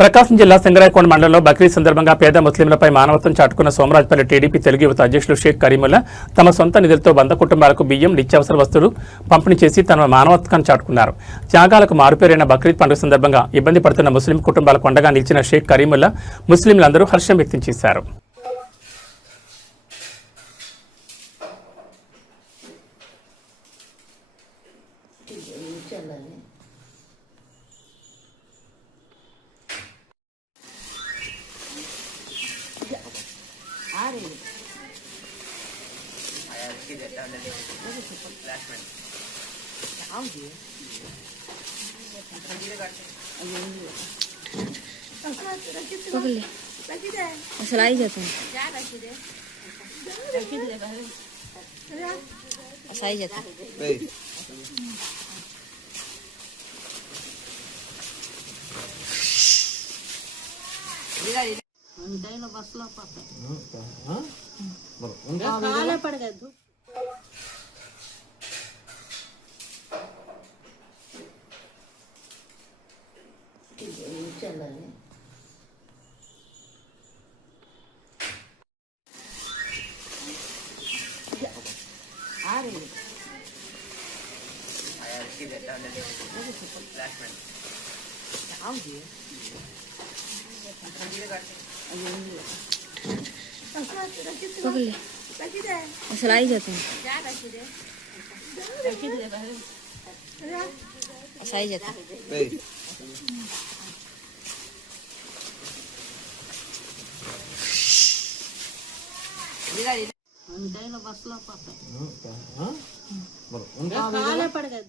ప్రకాశం జిల్లా సింగరాయకొండ మండలంలో బక్రీద్ సందర్భంగా పేద ముస్లింలపై మానవత్వం చాటుకున్న సోమరాజపల్లి టీడీపీ తెలుగు యువత అధ్యక్షులు షేక్ కరీముల్లా తమ సొంత నిధులతో 100 కుటుంబాలకు బియ్యం, నిత్యావసర వస్తువులు పంపిణీ చేసి తమ మానవత్వాన్ని చాటుకున్నారు. త్యాగాలకు మారుపేరైన బక్రీద్ పండుగ సందర్భంగా ఇబ్బంది పడుతున్న ముస్లిం కుటుంబాలకు అండగా నిలిచిన షేక్ కరీముల్లా ముస్లింలందరూ హర్షం వ్యక్తం చేశారు. सलाई जाता है सलाई जाता है बसला पता पड़ गया चल आ रही सलाई जाता है सलाई जाता है बसला पता पड़ गया